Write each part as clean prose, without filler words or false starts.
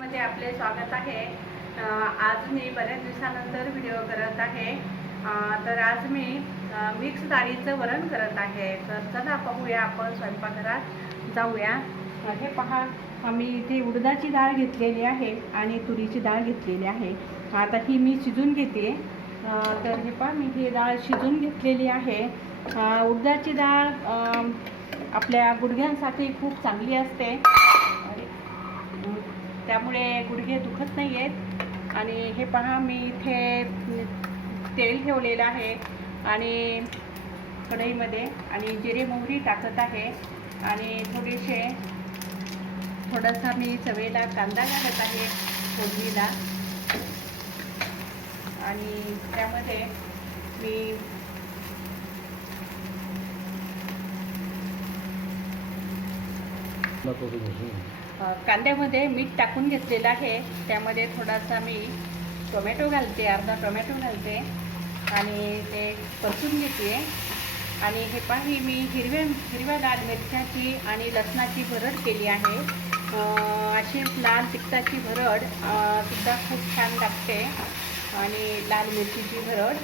मध्ये आपले स्वागत आहे। आज मी बऱ्याच दिवसानंतर व्हिडिओ करत आहे। तर आज मी मिक्स डाळीचं वरण करत आहे। तर चला पाहूया, आपण स्वयंपाकघरात जाऊया। हे पहा, मी इथे उडदाची डाळ घेतलेली आहे आणि तुरीची डाळ घेतलेली आहे। आता ही मी शिजून घेते। तर हे पहा, मी ही डाळ शिजून घेतलेली आहे। उडदाची डाळ आपल्या गुडघ्यांसाठी खूप चांगली असते, त्यामुळे गुडघे दुखत नाही आहेत। आणि हे पहा, मी इथे तेल ठेवलेलं आहे आणि कढईमध्ये आणि जिरे मोहरी टाकत आहे आणि थोडासा मी चवीला कांदा घालत आहे फोडणीला। आणि त्यामध्ये मी कांद्यामध्ये मीठ टाकून घेतलेलं आहे। त्यामध्ये थोडासा मी टोमॅटो घालते, अर्धा टोमॅटो घालते आणि ते परतून घेते। आणि हे पाही, मी हिरव्या लाल मिरच्याची आणि लसणाची भरड केली आहे। अशी लाल तिखटाची भरड सुद्धा खूप छान लागते आणि लाल मिरचीची भरड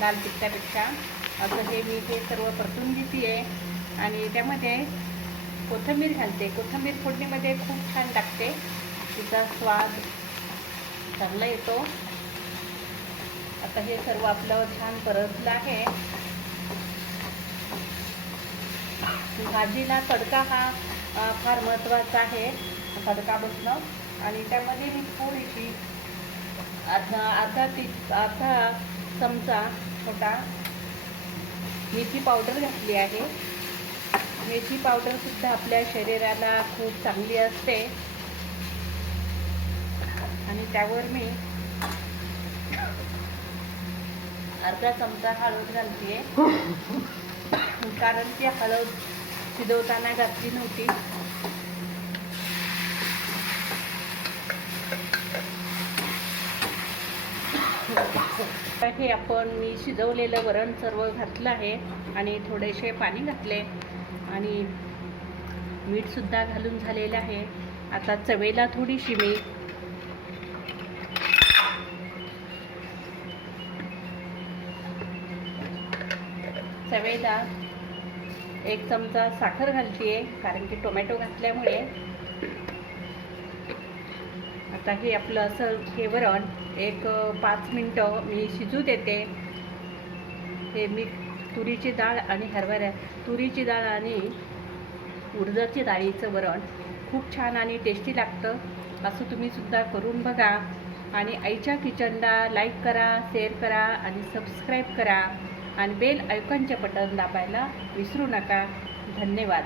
लाल तिखटापेक्षा असं हे मी सर्व परतून घेते आणि त्यामध्ये कोथिंबीर घालते। कोथिंबीर फोडणीमध्ये खूप छान लागते, तिचा स्वाद चांगला येतो। आता हे सर्व आपल्यावर छान परतलं आहे। भाजीला तडका हा फार महत्त्वाचा आहे, तडका बसणं। आणि त्यामध्ये मी थोडीशी अर्धा चमचा छोटा मेथी पावडर घातली आहे। मेथी पावडर सुद्धा आपल्या शरीराला खूप चांगली असते। आणि त्यावर मी अर्धा चमचा हळद घालते, कारण ती हळद शिजवताना घातली नव्हती। हे मी शिजवलेलं वरण सर्व घातलं आहे आणि थोडेसे पाणी घातले आणि मीठ सुद्धा घालून झालेलं आहे। आता चवेला थोडीशी मी एक चमचा साखर घालते, कारण की टोमॅटो घातल्यामुळे। आता हे आपलं असं हे वरण 5 मिनटं मी शिजू देते। हे मी तुरीची डाळ आणि उडदाची डाळीचं वरण खूप छान आणि टेस्टी लागतं। असं तुम्ही सुद्धा करून बघा आणि आईच्या किचनला लाईक करा, शेअर करा आणि सबस्क्राईब करा आणि बेल आयकॉनचे बटन दाबायला विसरू नका। धन्यवाद।